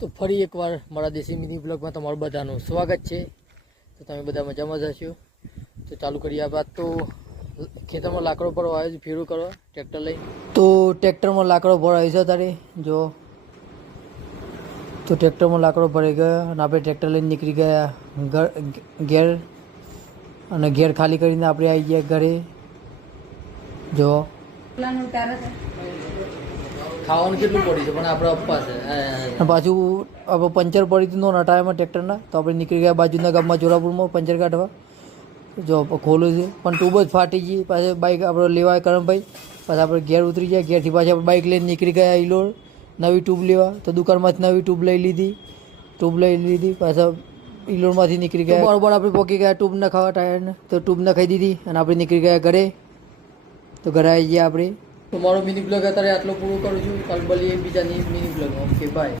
તો ફરી એકવાર મારા દેશી મિની બ્લોગમાં તમારું બધાનું સ્વાગત છે। તો તમે બધા મજામાં જ હશો। તો ચાલુ કરીએ આ વાત। તો ખેતરમાં લાકડો ભરવા આવ્યો છે ફેરું કરવા ટ્રેક્ટર લઈ। તો ટ્રેક્ટરમાં લાકડો ભરાયો છે તારે જો। તો ટ્રેક્ટરમાં લાકડો ભરાઈ ગયો અને આપણે ટ્રેક્ટર લઈને નીકળી ગયા ઘેર અને ઘેર ખાલી કરીને આપણે આવી ગયા ઘરે જો। ખાવાનું કેટલું પડ્યું છે પણ આપણે અપ્પા છે પાછું આપણે પંચર પડી હતું નોના ટાયરમાં ટ્રેક્ટરના। તો આપણે નીકળી ગયા બાજુના ગામમાં જોરાપુરમાં પંચર કાઢવા જો ખોલું છે પણ ટ્યુબ જ ફાટી ગઈ। પાછું બાઇક આપણે લેવા કરણભાઈ પાછા આપણે ઘેર ઉતરી ગયા। ઘેરથી પાછા આપણે બાઇક લઈને નીકળી ગયા ઈલોર નવી ટ્યુબ લેવા। તો દુકાનમાંથી નવી ટ્યુબ લઈ લીધી પાછા ઈલોરમાંથી નીકળી ગયા। બરાબર આપણે પહોંચી ગયા ટ્યુબ નખાવા ટાયરને। તો ટ્યુબ નખાઈ દીધી અને આપણે નીકળી ગયા ઘરે। તો ઘરે આવી ગયા આપણે। તો મારો મિની બ્લોગ અત્યારે આટલો પૂરો કરું છું। કાલ મળીએ બીજાની મિની બ્લોગમાં। Okay bye.